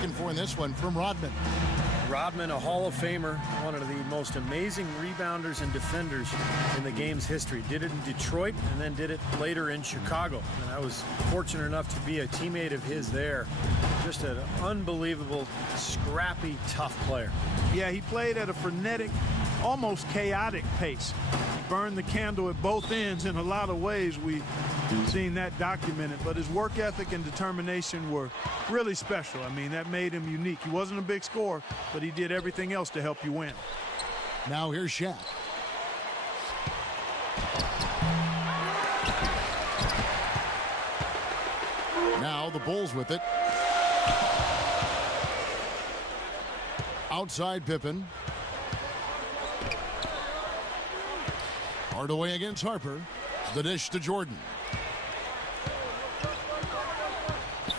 looking for in this one from Rodman. Rodman, a Hall of Famer, one of the most amazing rebounders and defenders in the game's history. Did it in Detroit and then did it later in Chicago. And I was fortunate enough to be a teammate of his there. Just an unbelievable, scrappy, tough player. Yeah, he played at a frenetic, almost chaotic pace. He burned the candle at both ends in a lot of ways. We've seen that documented, but his work ethic and determination were really special. I mean, that made him unique. He wasn't a big scorer, but he did everything else to help you win. Now here's Shaq. Now the Bulls with it. Outside Pippen. Hardaway against Harper. The dish to Jordan.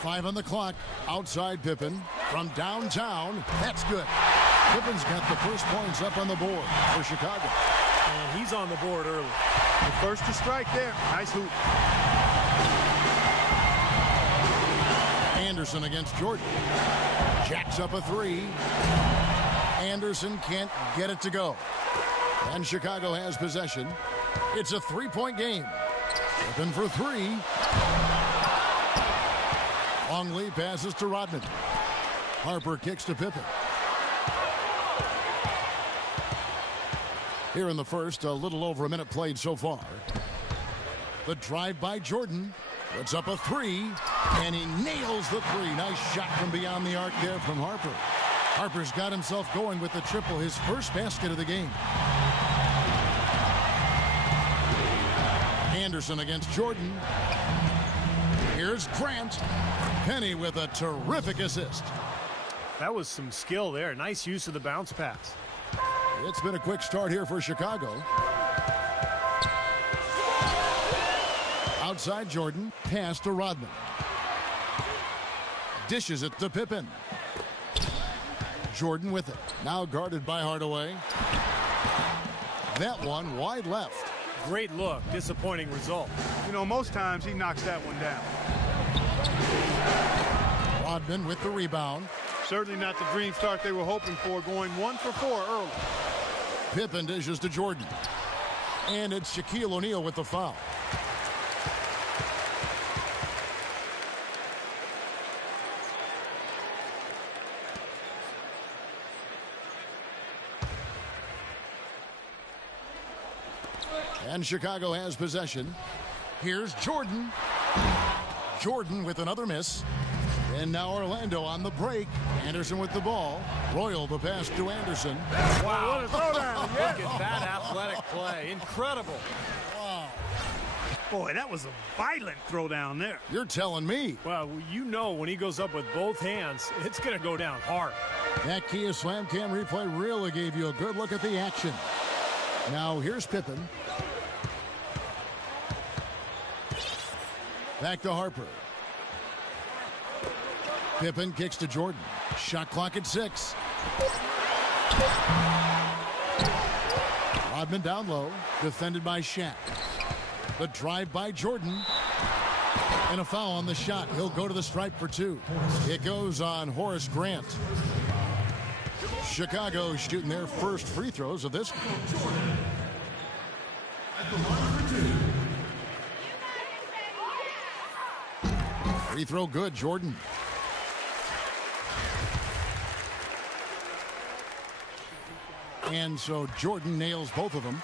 5 on the clock. Outside Pippen. From downtown. That's good. Pippen's got the first points up on the board for Chicago. And he's on the board early. The first to strike there. Nice hoop. Anderson against Jordan. Jacks up a 3. Anderson can't get it to go. And Chicago has possession. It's a 3-point game. Pippen for 3. Longley passes to Rodman. Harper kicks to Pippen. Here in the first, a little over a minute played so far. The drive by Jordan. Puts up a 3, and he nails the 3. Nice shot from beyond the arc there from Harper. Harper's got himself going with the triple, his first basket of the game. Anderson against Jordan. Here's Grant. Penny with a terrific assist. That was some skill there. Nice use of the bounce pass. It's been a quick start here for Chicago. Outside Jordan, pass to Rodman. Dishes it to Pippen. Jordan with it. Now guarded by Hardaway. That one wide left. Great look. Disappointing result. You know, most times he knocks that one down. Rodman with the rebound. Certainly not the dream start they were hoping for, going 1 for 4 early. Pippen dishes to Jordan. And it's Shaquille O'Neal with the foul. And Chicago has possession. Here's Jordan. Jordan with another miss. And now Orlando on the break. Anderson with the ball. Royal the pass to Anderson. Wow, what a throwdown. Look at that athletic play. Incredible. Wow. Boy, that was a violent throwdown there. You're telling me. Well, you know when he goes up with both hands, it's going to go down hard. That Kia Slam Cam replay really gave you a good look at the action. Now here's Pippen. Back to Harper. Pippen kicks to Jordan. Shot clock at 6. Rodman down low. Defended by Shaq. The drive by Jordan. And a foul on the shot. He'll go to the stripe for 2. It goes on Horace Grant. Chicago shooting their first free throws of this. Free throw good, Jordan. And so Jordan nails both of them.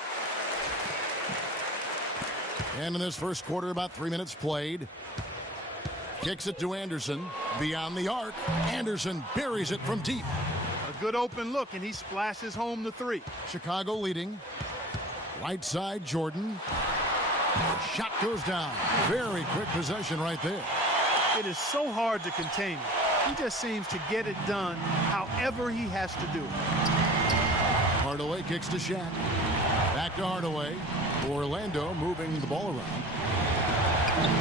And in this first quarter, about 3 minutes played. Kicks it to Anderson. Beyond the arc. Anderson buries it from deep. A good open look, and he splashes home the 3. Chicago leading. Right side, Jordan. Shot goes down. Very quick possession right there. It is so hard to contain him. He just seems to get it done however he has to do it. Hardaway kicks to Shaq. Back to Hardaway. Orlando moving the ball around.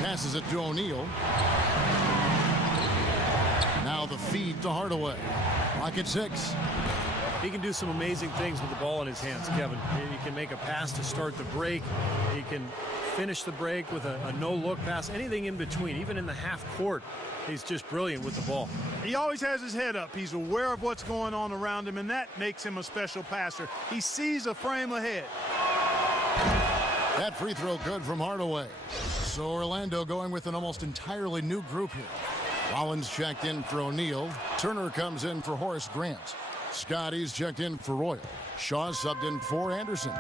Passes it to O'Neal. Now the feed to Hardaway. Clock at 6. He can do some amazing things with the ball in his hands, Kevin. He can make a pass to start the break. He can finish the break with a no-look pass, anything in between, even in the half court. He's just brilliant with the ball. He always has his head up. He's aware of what's going on around him, and that makes him a special passer. He sees a frame ahead. That free throw good from Hardaway. So Orlando going with an almost entirely new group here. Rollins checked in for O'Neal. Turner comes in for Horace Grant. Scotty's checked in for Royal. Shaw subbed in for Anderson.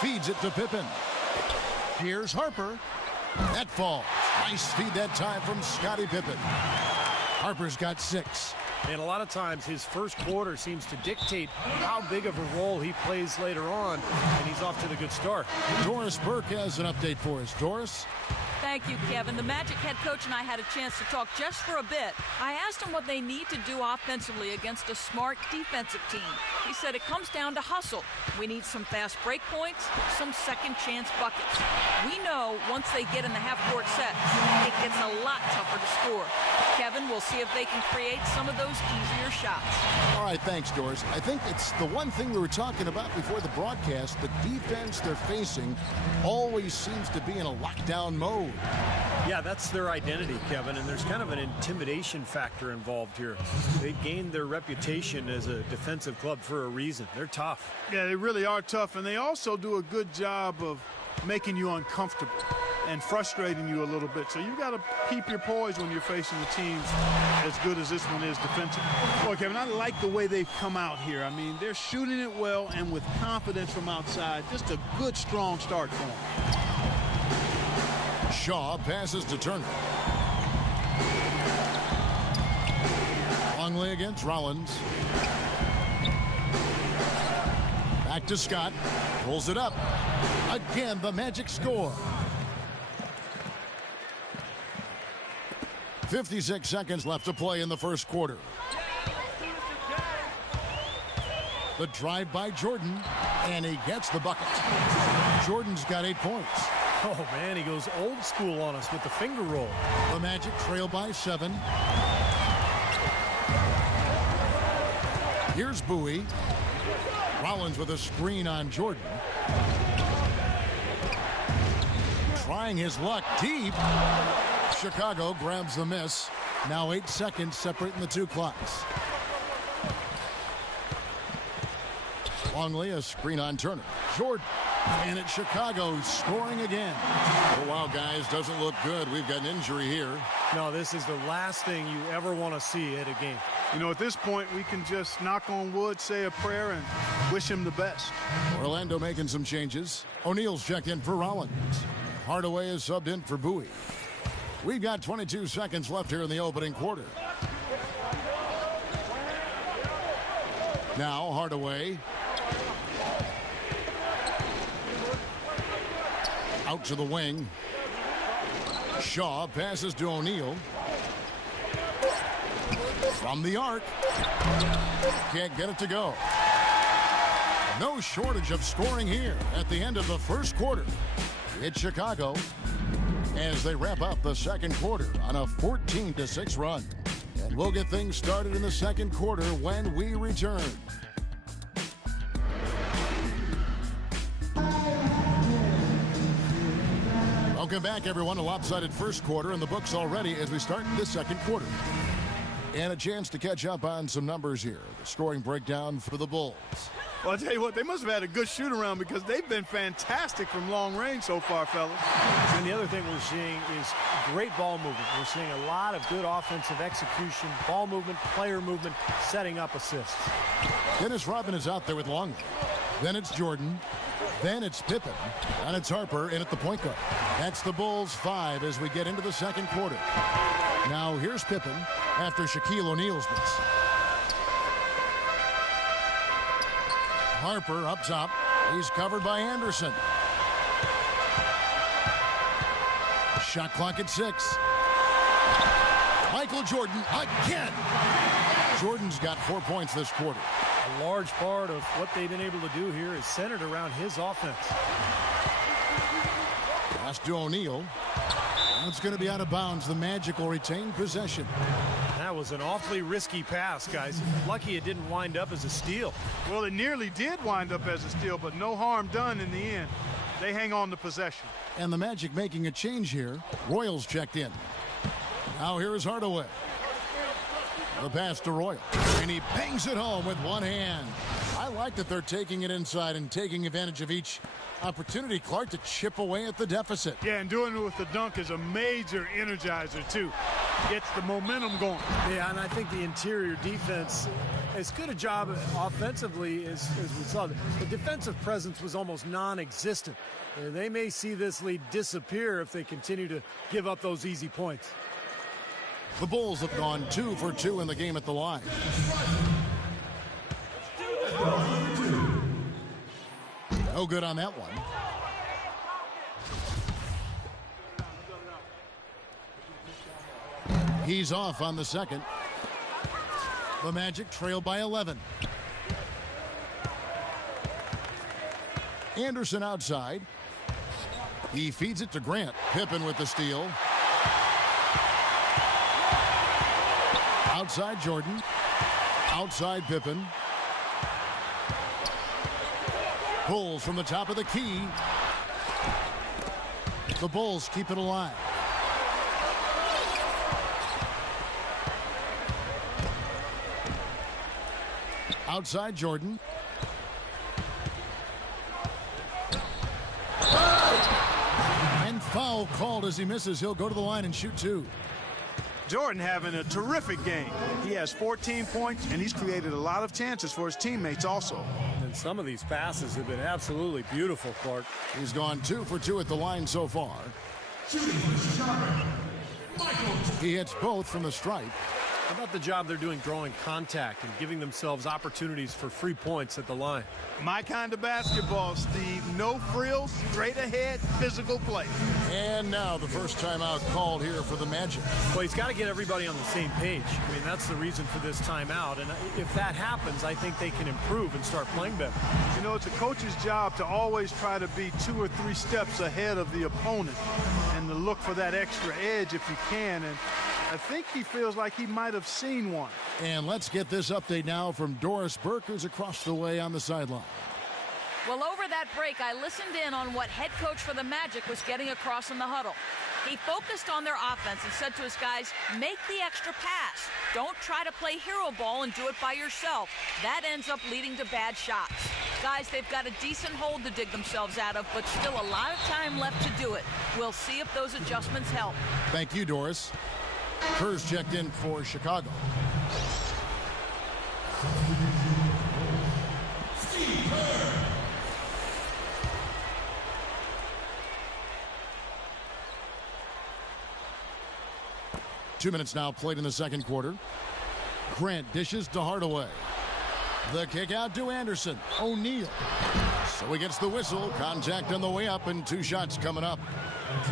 Feeds it to Pippen. Here's Harper. That falls. Nice feed that time from Scottie Pippen. Harper's got 6. And a lot of times his first quarter seems to dictate how big of a role he plays later on, and he's off to the good start. Doris Burke has an update for us. Doris? Thank you, Kevin. The Magic head coach and I had a chance to talk just for a bit. I asked him what they need to do offensively against a smart defensive team. He said it comes down to hustle. We need some fast break points, some second chance buckets. We know once they get in the half-court set, it gets a lot tougher to score. Kevin, we'll see if they can create some of those easier shots. All right, thanks, Doris. I think it's the one thing we were talking about before the broadcast. The defense they're facing always seems to be in a lockdown mode. Yeah, that's their identity, Kevin, and there's kind of an intimidation factor involved here. They gained their reputation as a defensive club for a reason. They're tough. Yeah, they really are tough, and they also do a good job of making you uncomfortable and frustrating you a little bit. So you got to keep your poise when you're facing a team as good as this one is defensively. Boy, Kevin, I like the way they've come out here. I mean, they're shooting it well and with confidence from outside. Just a good, strong start for them. Shaw passes to Turner. Longley against Rollins. Back to Scott. Pulls it up. Again, the Magic score. 56 seconds left to play in the first quarter. The drive by Jordan, and he gets the bucket. Jordan's got 8 points. Oh, man, he goes old school on us with the finger roll. The Magic trail by 7. Here's Bowie. Rollins with a screen on Jordan. Trying his luck deep. Chicago grabs the miss. Now 8 seconds separating the two clocks. Longley, a screen on Turner. Jordan. And it's Chicago scoring again. Oh, wow, guys, doesn't look good. We've got an injury here. No, this is the last thing you ever want to see at a game. You know, at this point, we can just knock on wood, say a prayer, and wish him the best. Orlando making some changes. O'Neal's checked in for Rollins. Hardaway is subbed in for Bowie. We've got 22 seconds left here in the opening quarter. Now Hardaway. Out to the wing. Shaw passes to O'Neal. From the arc. Can't get it to go. No shortage of scoring here at the end of the first quarter. It's Chicago as they wrap up the second quarter on a 14-6 run. And we'll get things started in the second quarter when we return. Welcome back, everyone. A lopsided first quarter in the books already as we start the second quarter. And a chance to catch up on some numbers here. The scoring breakdown for the Bulls. Well, I'll tell you what, they must have had a good shoot-around because they've been fantastic from long range so far, fellas. And the other thing we're seeing is great ball movement. We're seeing a lot of good offensive execution, ball movement, player movement, setting up assists. Dennis Rodman is out there with Longley. Then it's Jordan. Then it's Pippen. And it's Harper in at the point guard. That's the Bulls 5 as we get into the second quarter. Now here's Pippen after Shaquille O'Neal's miss. Harper up top. He's covered by Anderson. Shot clock at 6. Michael Jordan again. Jordan's got 4 points this quarter. A large part of what they've been able to do here is centered around his offense. Pass to O'Neal. It's going to be out of bounds. The Magic will retain possession. That was an awfully risky pass, guys. Lucky it didn't wind up as a steal. Well, it nearly did wind up as a steal, but no harm done in the end. They hang on to possession. And the Magic making a change here. Royals checked in. Now here is Hardaway. The pass to Royal. And he bangs it home with one hand. I like that they're taking it inside and taking advantage of each opportunity, Clark, to chip away at the deficit. Yeah, and doing it with the dunk is a major energizer, too. Gets the momentum going. Yeah, and I think the interior defense, as good a job offensively as we saw, the defensive presence was almost non-existent. They may see this lead disappear if they continue to give up those easy points. The Bulls have gone 2 for 2 in the game at the line. No good on that one. He's off on the second. The Magic trail by 11. Anderson outside. He feeds it to Grant. Pippen with the steal. Outside Jordan. Outside Pippen. Bulls from the top of the key. The Bulls keep it alive. Outside Jordan. And foul called as he misses. He'll go to the line and shoot 2. Jordan having a terrific game. He has 14 points, and he's created a lot of chances for his teammates also. And some of these passes have been absolutely beautiful, Clark. He's gone 2 for 2 at the line so far. He hits both from the stripe. How about the job they're doing drawing contact and giving themselves opportunities for free points at the line? My kind of basketball, Steve. No frills, straight ahead, physical play. And now the first timeout called here for the Magic. Well, he's got to get everybody on the same page. I mean, that's the reason for this timeout. And if that happens, I think they can improve and start playing better. You know, it's a coach's job to always try to be 2 or 3 steps ahead of the opponent and to look for that extra edge if you can. And I think he feels like he might have seen one. And let's get this update now from Doris Burke, who's across the way on the sideline. Well, over that break, I listened in on what head coach for the Magic was getting across in the huddle. He focused on their offense and said to his guys, make the extra pass. Don't try to play hero ball and do it by yourself. That ends up leading to bad shots. Guys, they've got a decent hole to dig themselves out of, but still a lot of time left to do it. We'll see if those adjustments help. Thank you, Doris. Kerr's checked in for Chicago. Steve Kerr. Two minutes now played in the second quarter. Grant dishes to Hardaway. The kick out to Anderson. O'Neal. So he gets the whistle. Contact on the way up and 2 shots coming up.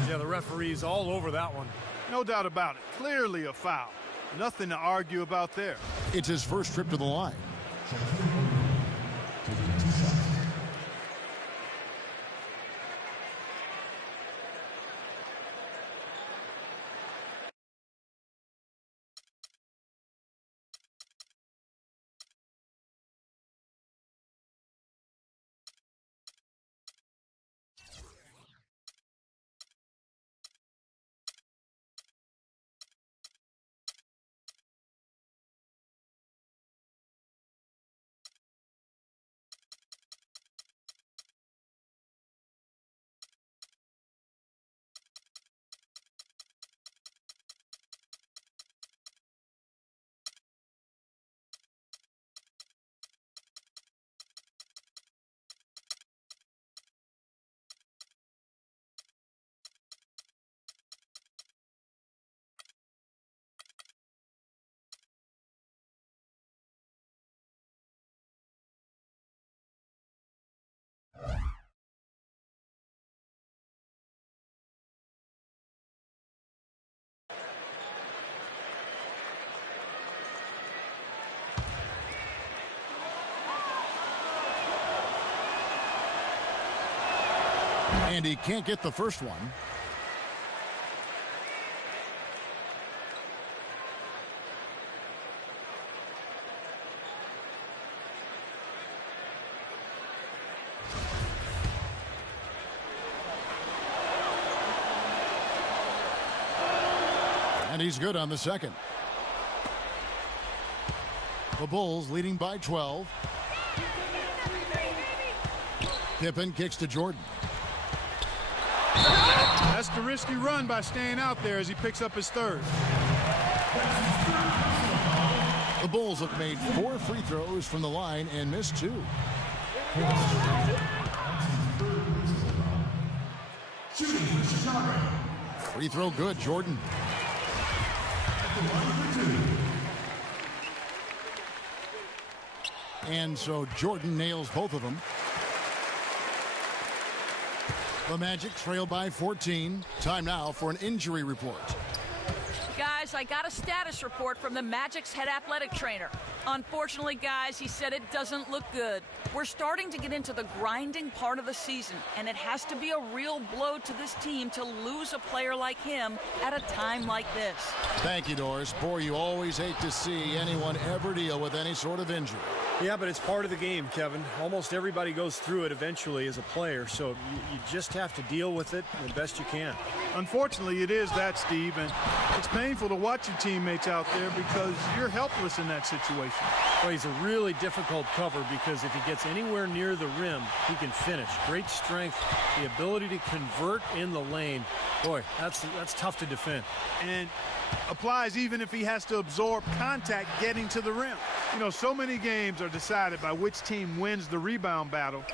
Yeah, the referee's all over that one. No doubt about it. Clearly a foul. Nothing to argue about there. It's his first trip to the line. And he can't get the first one. And he's good on the second. The Bulls leading by 12. Pippen kicks to Jordan. That's the risky run by staying out there as he picks up his third. The Bulls have made 4 free throws from the line and missed 2. Free throw good, Jordan. And so Jordan nails both of them. The Magic trail by 14. Time now for an injury report. Guys, I got a status report from the Magic's head athletic trainer. Unfortunately, guys, he said it doesn't look good. We're starting to get into the grinding part of the season, and it has to be a real blow to this team to lose a player like him at a time like this. Thank you, Doris. Boy, you always hate to see anyone ever deal with any sort of injury. Yeah, but it's part of the game, Kevin. Almost everybody goes through it eventually as a player, so you just have to deal with it the best you can. Unfortunately, it is that, Steve, and it's painful to watch your teammates out there because you're helpless in that situation. Well, he's a really difficult cover because if he gets anywhere near the rim, he can finish. Great strength, the ability to convert in the lane. Boy, that's tough to defend. And applies even if he has to absorb contact getting to the rim. You know, so many games are decided by which team wins the rebound battle,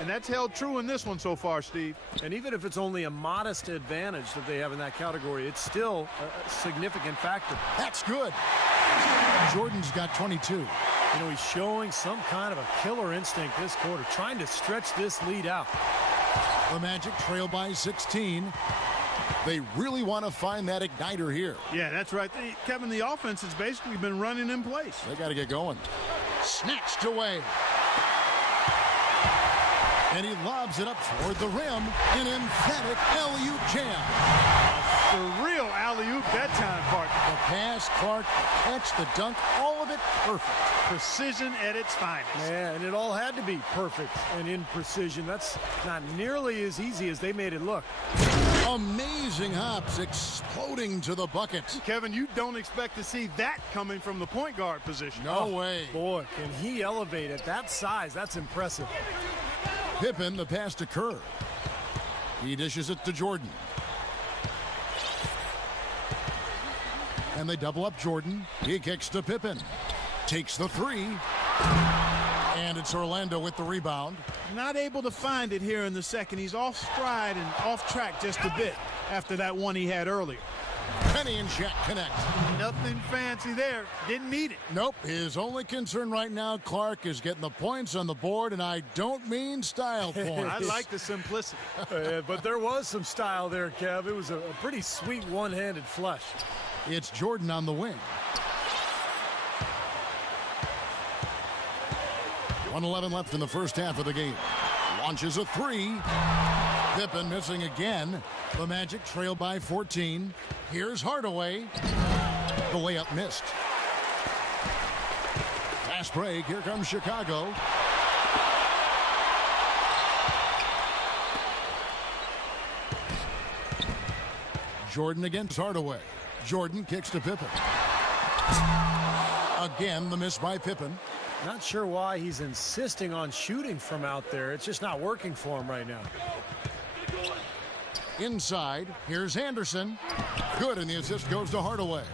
and that's held true in this one so far, Steve. And even if it's only a modest advantage that they have in that category, it's still a significant factor. That's good. Jordan's got 22. You know, he's showing some kind of a killer instinct this quarter, trying to stretch this lead out. The Magic trail by 16. They really want to find that igniter here. Yeah, that's right. Kevin, the offense has basically been running in place. They got to get going. Snatched away. And he lobs it up toward the rim. An emphatic alley-oop jam. The real alley-oop that time, partner. The pass, Clark, the catch, the dunk, all of it perfect. Precision at its finest. Yeah, and it all had to be perfect and in precision. That's not nearly as easy as they made it look. Amazing hops exploding to the bucket. Kevin, you don't expect to see that coming from the point guard position. No way. Boy, can he elevate at that size. That's impressive. Pippen, the pass to Kerr. He dishes it to Jordan. And they double up Jordan. He kicks to Pippen. Takes the three. And it's Orlando with the rebound. Not able to find it here in the second. He's off stride and off track just a bit after that one he had earlier. Penny and Shaq connect. Nothing fancy there. Didn't need it. Nope. His only concern right now, Clark, is getting the points on the board, and I don't mean style points. I like the simplicity. But there was some style there, Kev. It was a pretty sweet one-handed flush. It's Jordan on the wing. 1:11 left in the first half of the game. Launches a three. Pippen missing again. The Magic trail by 14. Here's Hardaway. The layup missed. Fast break. Here comes Chicago. Jordan against Hardaway. Jordan kicks to Pippen. Again, the miss by Pippen. Not sure why he's insisting on shooting from out there. It's just not working for him right now. Inside, here's Anderson. Good, and the assist goes to Hardaway.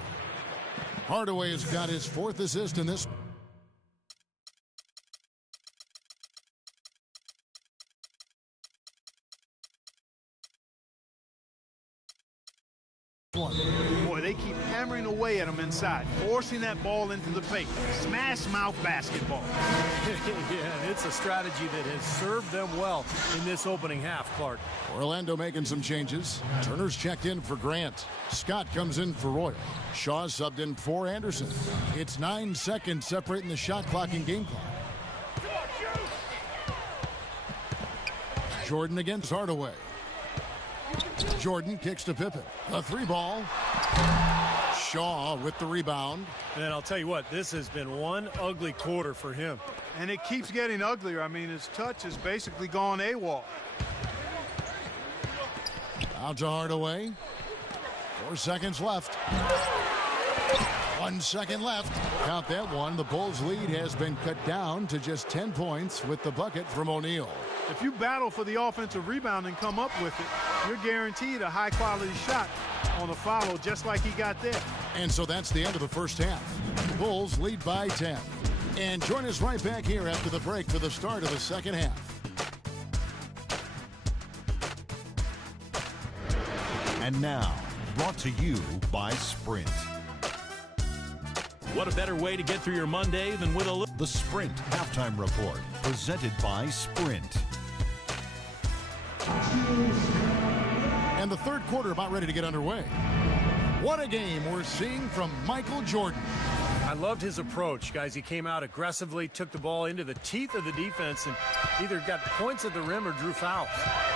Hardaway has got his fourth assist in this. Boy, they keep hammering away at him inside, forcing that ball into the paint. Smash mouth basketball. Yeah, and it's a strategy that has served them well in this opening half, Clark. Orlando making some changes. Turner's checked in for Grant. Scott comes in for Royal. Shaw subbed in for Anderson. It's 9 seconds separating the shot clock and game clock. Jordan against Hardaway. Jordan kicks to Pippen. A three ball. Shaw with the rebound. And I'll tell you what, this has been one ugly quarter for him. And it keeps getting uglier. I mean, his touch has basically gone AWOL. Out to Hardaway. 4 seconds left. 1 second left. Count that one. The Bulls' lead has been cut down to just 10 points with the bucket from O'Neal. If you battle for the offensive rebound and come up with it, you're guaranteed a high-quality shot on a follow just like he got there. And so that's the end of the first half. Bulls lead by 10. And join us right back here after the break for the start of the second half. And now, brought to you by Sprint. What a better way to get through your Monday than with a The Sprint Halftime Report, presented by Sprint. And the third quarter about ready to get underway. What a game we're seeing from Michael Jordan. I loved his approach, guys. He came out aggressively, took the ball into the teeth of the defense, and either got points at the rim or drew fouls.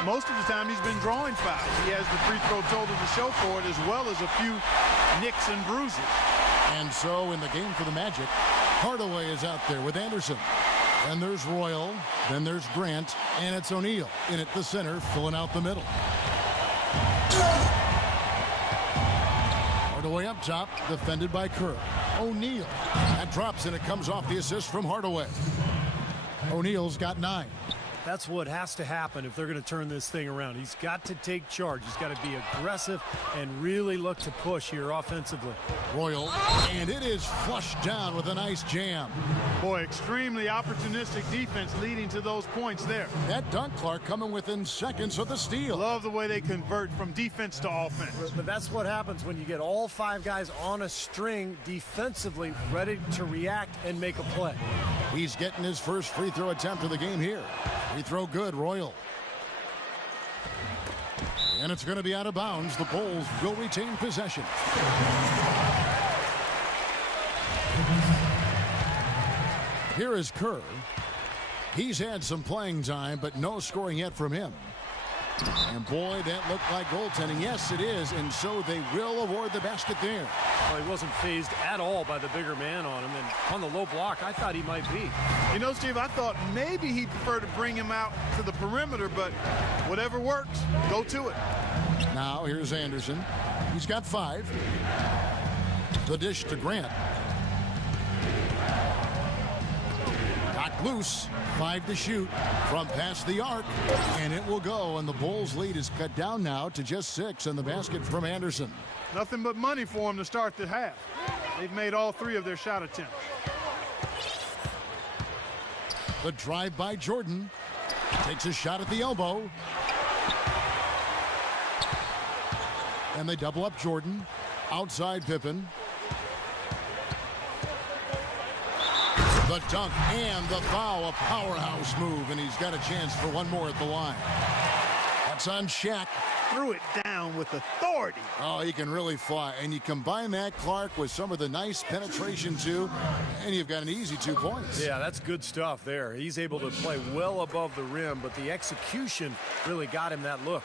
Most of the time he's been drawing fouls. He has the free throw total to show for it, as well as a few nicks and bruises. And so in the game for the Magic, Hardaway is out there with Anderson. Then there's Royal, then there's Grant, and it's O'Neal in at the center, filling out the middle. Hardaway up top, defended by Kerr. O'Neal. That drops, and it comes off the assist from Hardaway. O'Neal's got 9. That's what has to happen if they're going to turn this thing around. He's got to take charge. He's got to be aggressive and really look to push here offensively. Royal, and it is flushed down with a nice jam. Boy, extremely opportunistic defense leading to those points there. That dunk, Clark, coming within seconds of the steal. Love the way they convert from defense to offense. But that's what happens when you get all 5 guys on a string defensively ready to react and make a play. He's getting his first free throw attempt of the game here. Free throw good, Royal. And it's going to be out of bounds. The Bulls will retain possession. Here is Kerr. He's had some playing time, but no scoring yet from him. And boy, that looked like goaltending. Yes, it is, and so they will award the basket there. Well, he wasn't phased at all by the bigger man on him, and on the low block, I thought he might be. You know, Steve, I thought maybe he'd prefer to bring him out to the perimeter, but whatever works, go to it. Now, here's Anderson. He's got 5. The dish to Grant. Knocked loose. 5 to shoot from past the arc, and it will go, and the Bulls' lead is cut down now to just 6, and the basket from Anderson. Nothing but money for him to start the half. They've made all 3 of their shot attempts. The drive by Jordan. Takes a shot at the elbow. And they double up Jordan. Outside Pippen. The dunk and the foul, a powerhouse move, and he's got a chance for one more at the line. That's on Shaq. Threw it down with authority. Oh, he can really fly. And you combine that, Clark, with some of the nice penetration, too, and you've got an easy 2 points. Yeah, that's good stuff there. He's able to play well above the rim, but the execution really got him that look.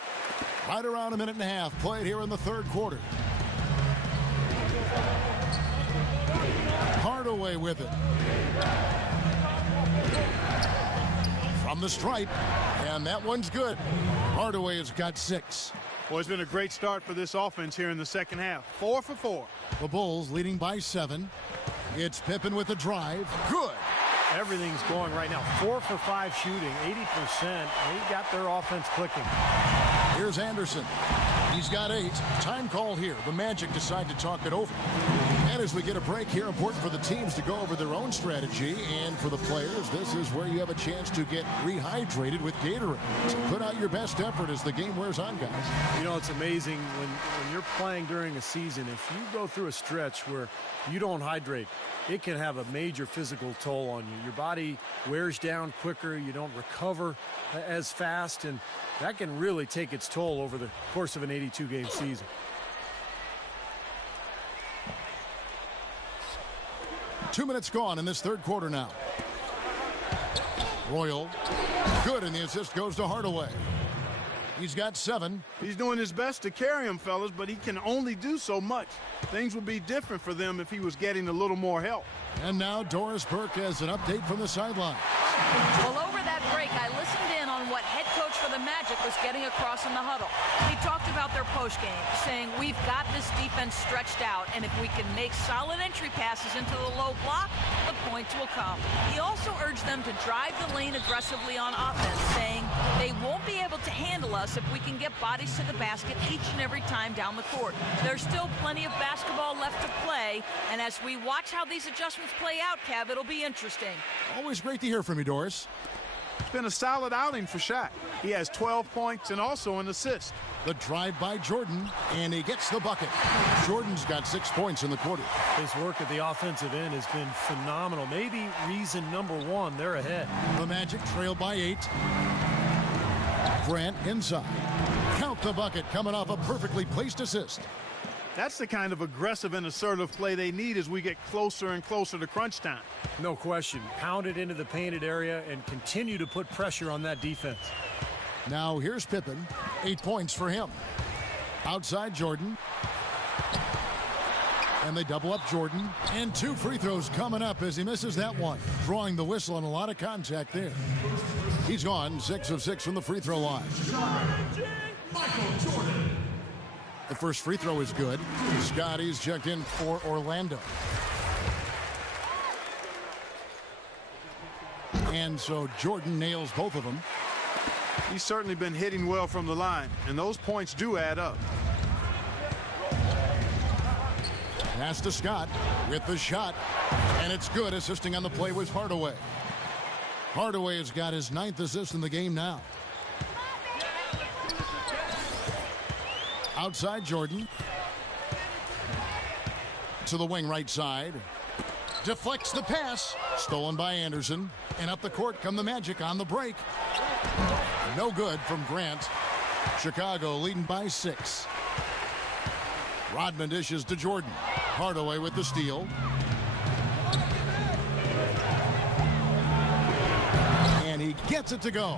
Right around a minute and a half played here in the third quarter. Hardaway with it. From the stripe, and that one's good. Hardaway has got 6. Well, it's been a great start for this offense here in the second half. 4 for 4. The Bulls leading by 7. It's Pippen with a drive. Good. Everything's going right now. 4 for 5 shooting, 80%. They got their offense clicking. Here's Anderson. He's got 8. Time call here. The Magic decide to talk it over. And as we get a break here, important for the teams to go over their own strategy. And for the players, this is where you have a chance to get rehydrated with Gatorade. So put out your best effort as the game wears on, guys. You know, it's amazing when you're playing during a season, if you go through a stretch where you don't hydrate, it can have a major physical toll on you. Your body wears down quicker. You don't recover as fast, and that can really take its toll over the course of an 82-game season. Two minutes gone in this third quarter now. Royal, good, and the assist goes to Hardaway. He's got 7. He's doing his best to carry him, fellas, but he can only do so much. Things would be different for them if he was getting a little more help. And now Doris Burke has an update from the sideline. Well, over that break, I listened in on what head coach for for the Magic was getting across in the huddle. He talked about their postgame, saying, "We've got this defense stretched out, and if we can make solid entry passes into the low block, the points will come." He also urged them to drive the lane aggressively on offense, saying, "They won't be able to handle us if we can get bodies to the basket each and every time down the court." There's still plenty of basketball left to play, and as we watch how these adjustments play out, Kev, it'll be interesting. Always great to hear from you, Doris. It's been a solid outing for Shaq. He has 12 points and also an assist. The drive by Jordan, and he gets the bucket. Jordan's got 6 points in the quarter. His work at the offensive end has been phenomenal. Maybe reason number one, they're ahead. The Magic trail by 8. Grant inside. Count the bucket, coming off a perfectly placed assist. That's the kind of aggressive and assertive play they need as we get closer and closer to crunch time. No question. Pound it into the painted area and continue to put pressure on that defense. Now here's Pippen. 8 points for him. Outside Jordan. And they double up Jordan. And 2 free throws coming up as he misses that one. Drawing the whistle and a lot of contact there. He's gone 6 of 6 from the free throw line. The first free throw is good. Scotty's checked in for Orlando. And so Jordan nails both of them. He's certainly been hitting well from the line, and those points do add up. Pass to Scott with the shot, and it's good. Assisting on the play was Hardaway. Hardaway has got his 9th assist in the game now. Outside Jordan. To the wing right side. Deflects the pass. Stolen by Anderson. And up the court come the Magic on the break. No good from Grant. Chicago leading by 6. Rodman dishes to Jordan. Hardaway with the steal. And he gets it to go.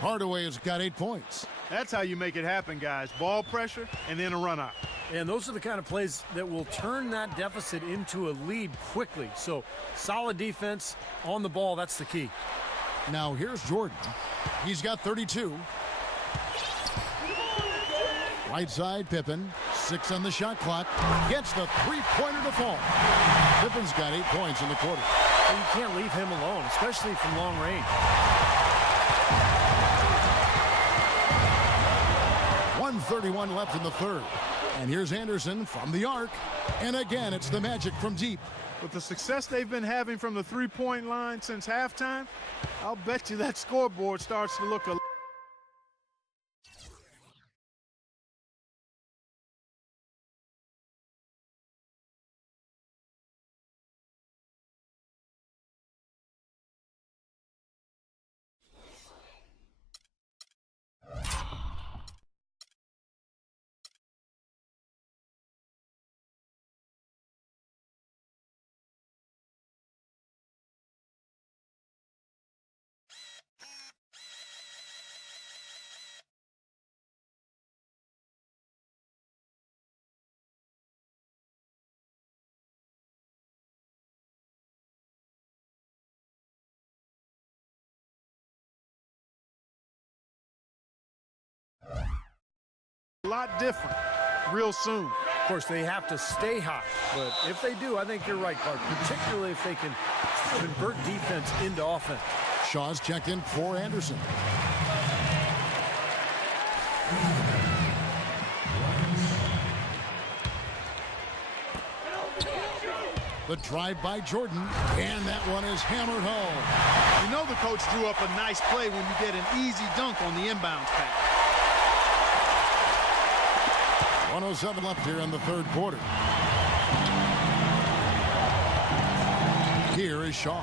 Hardaway has got 8 points. That's how you make it happen, guys. Ball pressure and then a run out. And those are the kind of plays that will turn that deficit into a lead quickly. So solid defense on the ball, that's the key. Now here's Jordan. He's got 32. Right side Pippen. 6 on the shot clock. Gets the three-pointer to fall. Pippen's got 8 points in the quarter. And you can't leave him alone, especially from long range. 1:31 left in the third. And here's Anderson from the arc. And again, it's the Magic from deep. With the success they've been having from the three-point line since halftime, I'll bet you that scoreboard starts to look a lot different real soon. Of course, they have to stay hot, but if they do, I think you're right, Clark, particularly if they can convert defense into offense. Shaw's checked in for Anderson. The drive by Jordan, and that one is hammered home. You know the coach drew up a nice play when you get an easy dunk on the inbounds pass. 1:07 left here in the third quarter. Here is Shaw.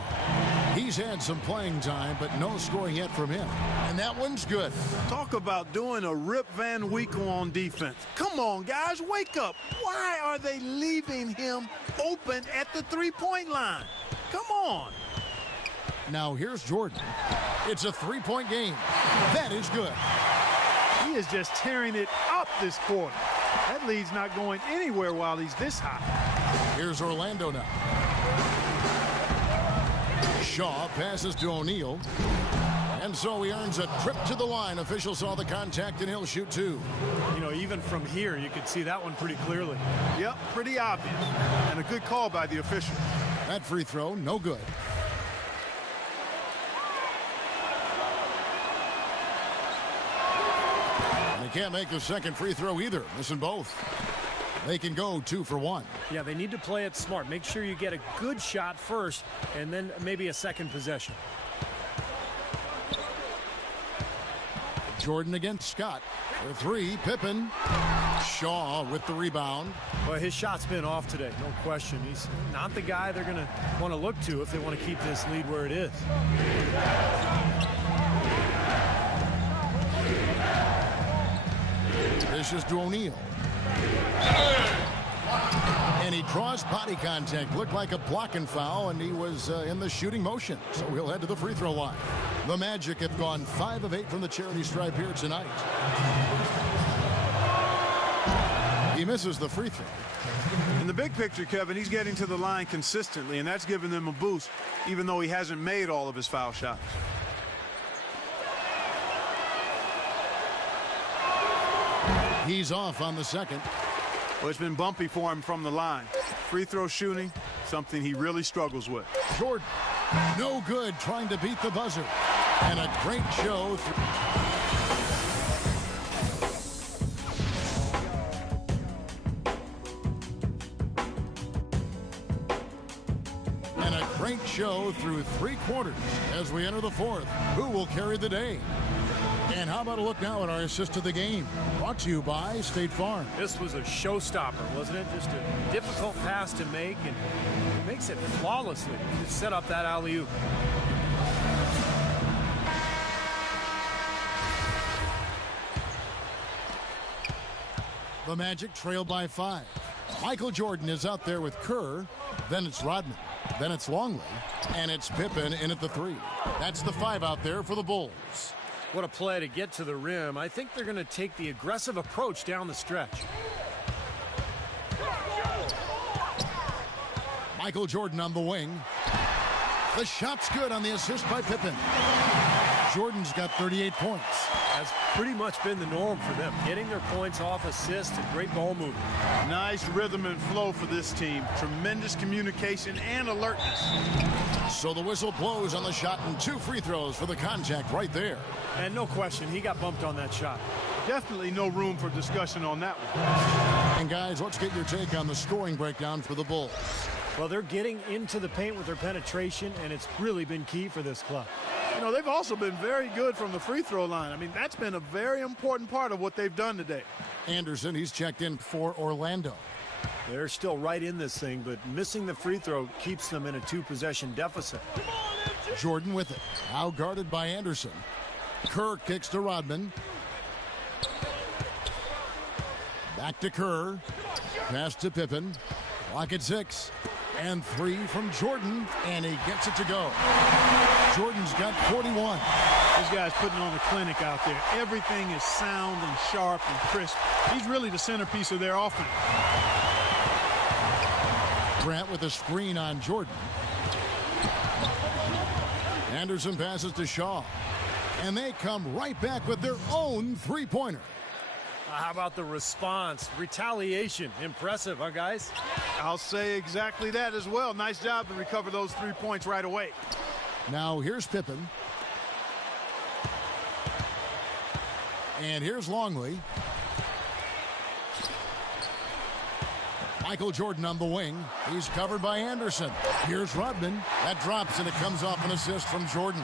He's had some playing time, but no scoring yet from him. And that one's good. Talk about doing a Rip Van Winkle on defense. Come on, guys, wake up. Why are they leaving him open at the three-point line? Come on. Now here's Jordan. It's a three-point game. That is good. He is just tearing it up this quarter. That lead's not going anywhere while he's this hot. Here's Orlando now. Shaw passes to O'Neal. And so he earns a trip to the line. Official saw the contact, and he'll shoot 2. You know, even from here, you could see that one pretty clearly. Yep, pretty obvious. And a good call by the official. That free throw, no good. And he can't make the second free throw either, missing both. They can go 2 for 1. Yeah, they need to play it smart. Make sure you get a good shot first, and then maybe a second possession. Jordan against Scott. For 3, Pippen. Shaw with the rebound. Well, his shot's been off today, no question. He's not the guy they're going to want to look to if they want to keep this lead where it is. This is to O'Neal. And he draws body contact. Looked like a blocking foul, and he was in the shooting motion. So he'll head to the free throw line. The Magic have gone 5 of 8 from the charity stripe here tonight. He misses the free throw. In the big picture, Kevin, he's getting to the line consistently, and that's given them a boost, even though he hasn't made all of his foul shots. He's off on the second. Well, it's been bumpy for him from the line. Free throw shooting, something he really struggles with. Jordan, no good, trying to beat the buzzer. And a great show. And a great show through 3 quarters as we enter the 4th. Who will carry the day? And how about a look now at our assist to the game? Brought to you by State Farm. This was a showstopper, wasn't it? Just a difficult pass to make, and he makes it flawlessly to set up that alley-oop. The Magic trail by 5. Michael Jordan is out there with Kerr. Then it's Rodman. Then it's Longley. And it's Pippen in at the 3. That's the 5 out there for the Bulls. What a play to get to the rim. I think they're going to take the aggressive approach down the stretch. Michael Jordan on the wing. The shot's good on the assist by Pippen. Jordan's got 38 points. That's pretty much been the norm for them. Getting their points off assists and great ball movement. Nice rhythm and flow for this team. Tremendous communication and alertness. So the whistle blows on the shot, and 2 free throws for the contact right there. And no question, he got bumped on that shot. Definitely no room for discussion on that one. And guys, let's get your take on the scoring breakdown for the Bulls. Well, they're getting into the paint with their penetration, and it's really been key for this club. You know, they've also been very good from the free throw line. I mean, that's been a very important part of what they've done today. Anderson, he's checked in for Orlando. They're still right in this thing, but missing the free throw keeps them in a 2-possession deficit. Jordan with it. Now guarded by Anderson. Kerr kicks to Rodman. Back to Kerr. Pass to Pippen. Clock at 6. And 3 from Jordan. And he gets it to go. Jordan's got 41. This guy's putting on a clinic out there. Everything is sound and sharp and crisp. He's really the centerpiece of their offense. Grant with a screen on Jordan. Anderson passes to Shaw. And they come right back with their own 3-pointer. How about the response? Retaliation. Impressive, huh, guys? I'll say exactly that as well. Nice job to recover those 3 points right away. Now here's Pippen. And here's Longley. Michael Jordan on the wing. He's covered by Anderson. Here's Rodman. That drops, and it comes off an assist from Jordan.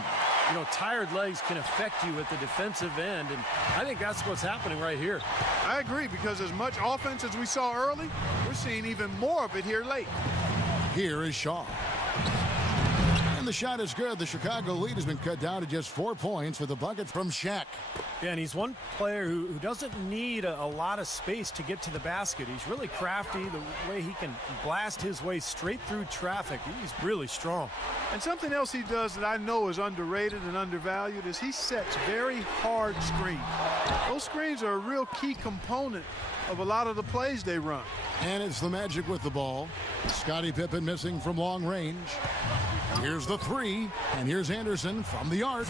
You know, tired legs can affect you at the defensive end, and I think that's what's happening right here. I agree, because as much offense as we saw early, we're seeing even more of it here late. Here is Shaw. And the shot is good. The Chicago lead has been cut down to just 4 points with a bucket from Shaq. Yeah, and he's one player who doesn't need a lot of space to get to the basket. He's really crafty. The way he can blast his way straight through traffic, he's really strong. And something else he does that I know is underrated and undervalued is he sets very hard screens. Those screens are a real key component of a lot of the plays they run. And it's the Magic with the ball. Scottie Pippen missing from long range. Here's the 3, and here's Anderson from the arc.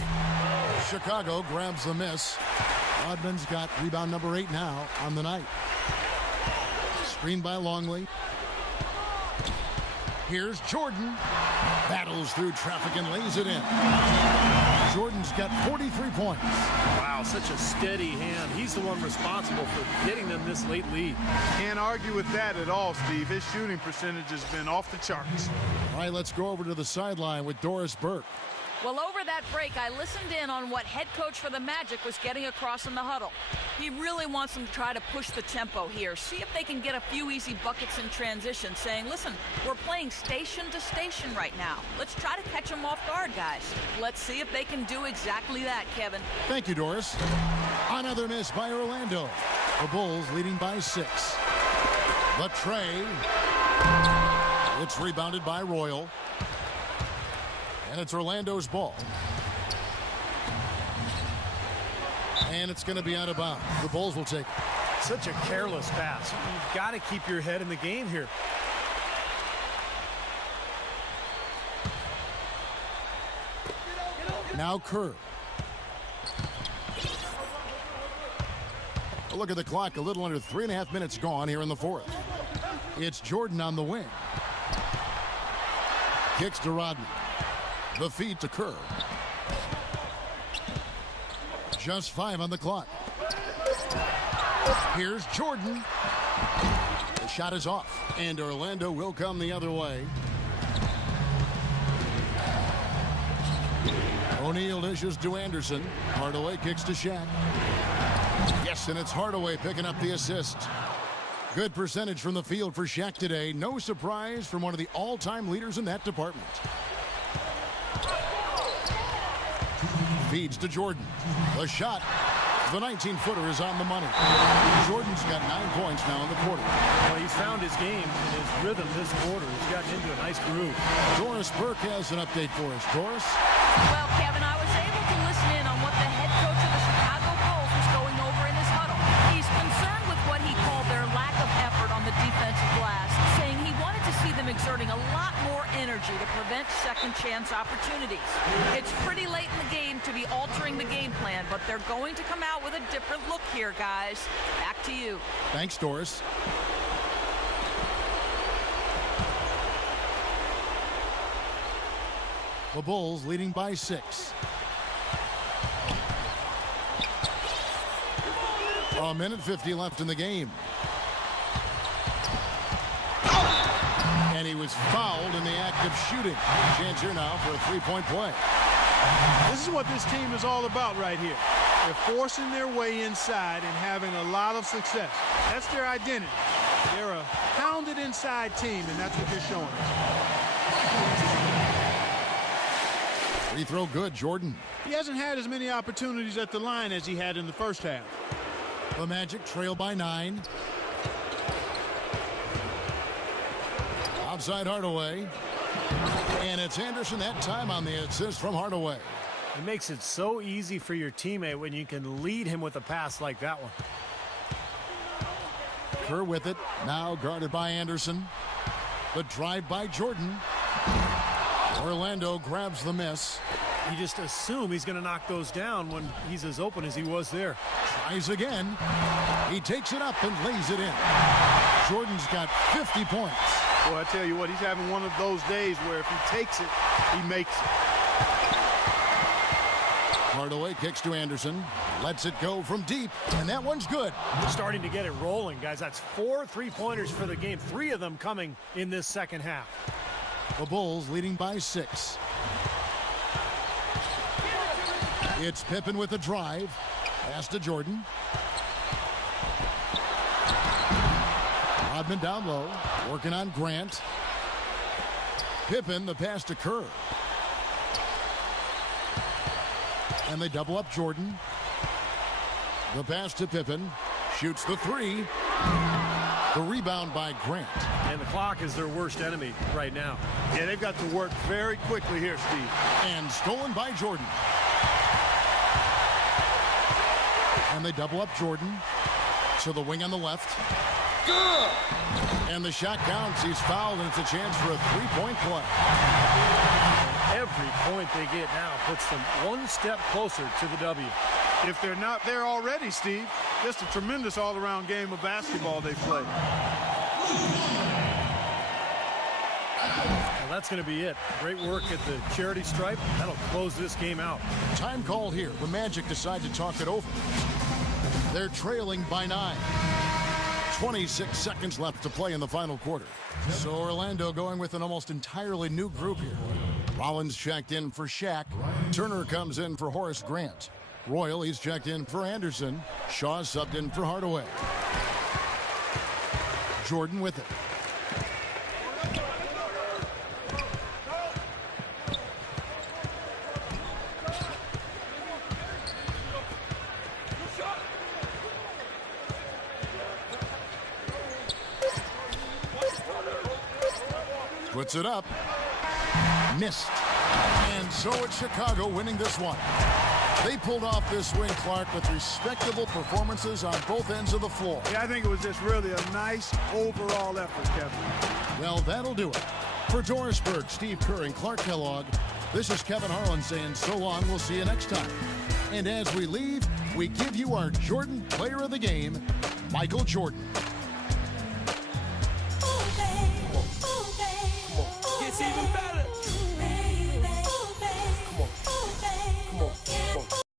Chicago grabs the miss. Rodman's got rebound number 8 now on the night. Screened by Longley. Here's Jordan. Battles through traffic and lays it in. Jordan's got 43 points. Wow, such a steady hand. He's the one responsible for getting them this late lead. Can't argue with that at all, Steve. His shooting percentage has been off the charts. All right, let's go over to the sideline with Doris Burke. Well, over that break, I listened in on what head coach for the Magic was getting across in the huddle. He really wants them to try to push the tempo here, see if they can get a few easy buckets in transition, saying, listen, we're playing station to station right now. Let's try to catch them off guard, guys. Let's see if they can do exactly that, Kevin. Thank you, Doris. Another miss by Orlando. The Bulls leading by 6. The tray. It's rebounded by Royal. And it's Orlando's ball. And it's going to be out of bounds. The Bulls will take it. Such a careless pass. You've got to keep your head in the game here. Now Kerr. A look at the clock. A little under 3.5 minutes gone here in the fourth. It's Jordan on the wing. Kicks to Rodman. The feed to Kerr. Just 5 on the clock. Here's Jordan. The shot is off, and Orlando will come the other way. O'Neal dishes to Anderson. Hardaway kicks to Shaq. Yes, and it's Hardaway picking up the assist. Good percentage from the field for Shaq today. No surprise from one of the all-time leaders in that department. Feeds to Jordan. The shot. The 19-footer is on the money. Jordan's got 9 points now in the quarter. Well, he's found his game and his rhythm this quarter. He's gotten into a nice groove. Doris Burke has an update for us. Doris? Well, Kevin, I was able to listen in on what the head coach of the Chicago Bulls was going over in his huddle. He's concerned with what he called their lack of effort on the defensive glass, saying he wanted to see them exerting a lot more energy to prevent second chance opportunities. It's pretty late in the game to be altering the game plan, but they're going to come out with a different look here, guys. Back to you. Thanks, Doris. The Bulls leading by 6. A minute 50 left in the game. And he was fouled in the act of shooting. Chance here now for a three-point play. This is what this team is all about right here. They're forcing their way inside and having a lot of success. That's their identity. They're a pounded inside team, and that's what they're showing us. Free throw good, Jordan. He hasn't had as many opportunities at the line as he had in the first half. The Magic trail by 9. Outside Hardaway. And it's Anderson that time on the assist from Hardaway. It makes it so easy for your teammate when you can lead him with a pass like that one. Kerr with it. Now guarded by Anderson. The drive by Jordan. Orlando grabs the miss. You just assume he's going to knock those down when he's as open as he was there. Tries again. He takes it up and lays it in. Jordan's got 50 points. Well, I tell you what, he's having one of those days where if he takes it, he makes it. Hardaway kicks to Anderson. Lets it go from deep, and that one's good. We're starting to get it rolling, guys. That's 4 3-pointers for the game. 3 of them coming in this second half. The Bulls leading by 6. It's Pippen with a drive. Pass to Jordan. Rodman down low. Working on Grant. Pippen, the pass to Kerr. And they double up Jordan. The pass to Pippen. Shoots the 3. The rebound by Grant. And the clock is their worst enemy right now. Yeah, they've got to work very quickly here, Steve. And stolen by Jordan. And they double up Jordan. To the wing on the left. Good! And the shot counts. He's fouled, and it's a chance for a 3-point play. Every point they get now puts them one step closer to the W. If they're not there already, Steve, just a tremendous all-around game of basketball they play. Well, that's going to be it. Great work at the charity stripe. That'll close this game out. Time called here. The Magic decide to talk it over. They're trailing by 9. 26 seconds left to play in the final quarter. So Orlando going with an almost entirely new group here. Rollins checked in for Shaq. Turner comes in for Horace Grant. Royal, he's checked in for Anderson. Shaw subbed in for Hardaway. Jordan with it. Puts it up. Missed. And so it's Chicago winning this one. They pulled off this win, Clark, with respectable performances on both ends of the floor. Yeah, I think it was just really a nice overall effort, Kevin. Well, that'll do it. For Doris Burke, Steve Kerr, and Clark Kellogg, this is Kevin Harlan saying so long. We'll see you next time. And as we leave, we give you our Jordan Player of the Game, Michael Jordan.